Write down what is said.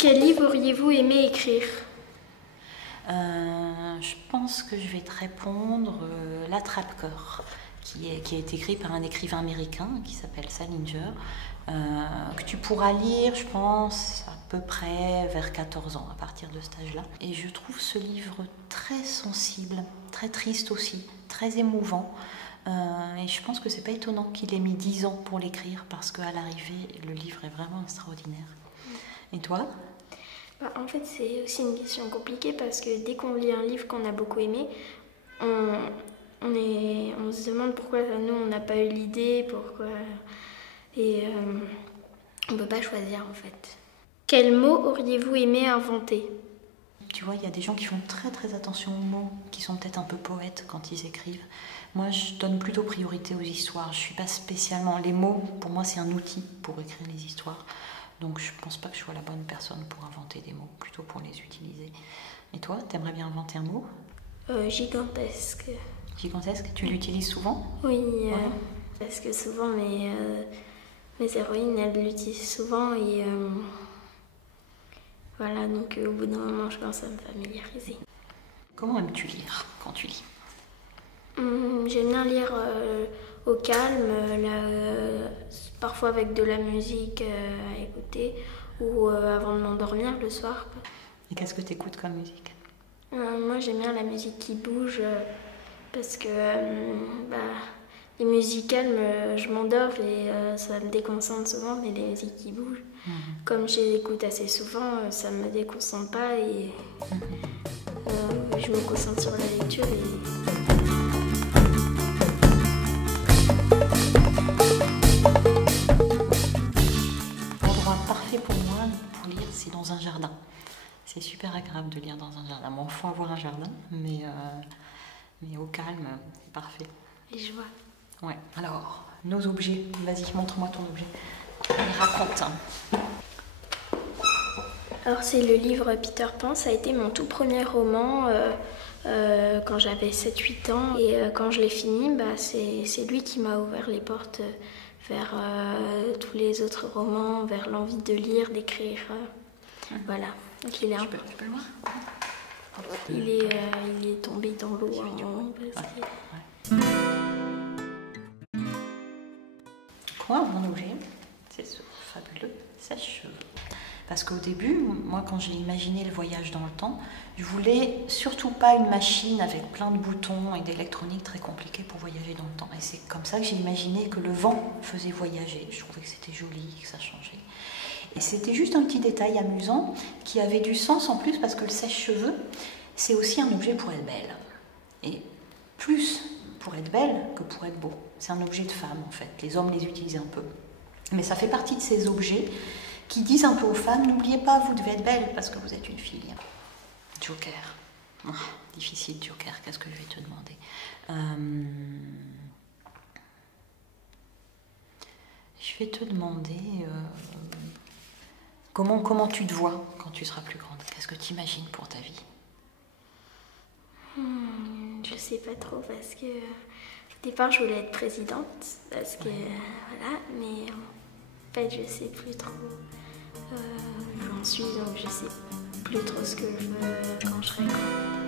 Quel livre auriez-vous aimé écrire? Je pense que je vais te répondre L'Attrape-cœur, qui a été écrit par un écrivain américain qui s'appelle Salinger, que tu pourras lire, je pense, à peu près vers 14 ans, à partir de cet âge-là. Et je trouve ce livre très sensible, très triste aussi, très émouvant. Et je pense que c'est pas étonnant qu'il ait mis 10 ans pour l'écrire, parce qu'à l'arrivée, le livre est vraiment extraordinaire. Et toi ? En fait, c'est aussi une question compliquée parce que dès qu'on lit un livre qu'on a beaucoup aimé, on se demande pourquoi nous on n'a pas eu l'idée, pourquoi. Et on ne peut pas choisir en fait. Quel mot auriez-vous aimé inventer? Tu vois, il y a des gens qui font très très attention aux mots, qui sont peut-être un peu poètes quand ils écrivent. Moi, je donne plutôt priorité aux histoires. Je suis pas spécialement. Les mots, pour moi, c'est un outil pour écrire les histoires. Donc je pense pas que je sois la bonne personne pour inventer des mots, plutôt pour les utiliser. Et toi, t'aimerais bien inventer un mot? Gigantesque. Gigantesque, tu l'utilises souvent? Oui, parce que souvent mes héroïnes, elles l'utilisent souvent et voilà, donc au bout d'un moment, je pense à me familiariser. Comment aimes-tu lire quand tu lis? J'aime bien lire au calme, parfois avec de la musique à écouter ou avant de m'endormir le soir. Et qu'est-ce que tu écoutes comme musique? Moi j'aime bien la musique qui bouge parce que les musiques calmes, je m'endors et ça me déconcentre souvent, mais les musiques qui bougent, comme je les écoute assez souvent, ça me déconcentre pas et je me concentre sur la lecture L'endroit parfait pour moi pour lire, c'est dans un jardin. C'est super agréable de lire dans un jardin. Bon, il faut avoir un jardin, mais au calme, c'est parfait. et je vois. Ouais, alors, nos objets. Vas-y, montre-moi ton objet. Et raconte. Alors c'est le livre Peter Pan, ça a été mon tout premier roman quand j'avais 7-8 ans. Et quand je l'ai fini, c'est lui qui m'a ouvert les portes vers tous les autres romans, vers l'envie de lire, d'écrire. Voilà, donc il est Tu peux le voir? il est tombé dans l'eau à un moment. Quoi, mon objet? C'est ce fabuleux sèche-cheveux. Parce qu'au début, moi, quand j'ai imaginé le voyage dans le temps, je voulais surtout pas une machine avec plein de boutons et d'électronique très compliquée pour voyager dans le temps. Et c'est comme ça que j'ai imaginé que le vent faisait voyager. Je trouvais que c'était joli, que ça changeait. Et c'était juste un petit détail amusant qui avait du sens en plus parce que le sèche-cheveux, c'est aussi un objet pour être belle. Et plus pour être belle que pour être beau. C'est un objet de femme en fait. Les hommes les utilisent un peu. Mais ça fait partie de ces objets qui disent un peu aux femmes, n'oubliez pas, vous devez être belle parce que vous êtes une fille. Joker. Oh, difficile, Joker, qu'est-ce que je vais te demander? Je vais te demander comment tu te vois quand tu seras plus grande. Qu'est-ce que tu imagines pour ta vie? Je sais pas trop parce que au départ je voulais être présidente parce que voilà, mais en fait je sais plus trop où j'en suis, donc je sais plus trop ce que je veux quand je serai grande.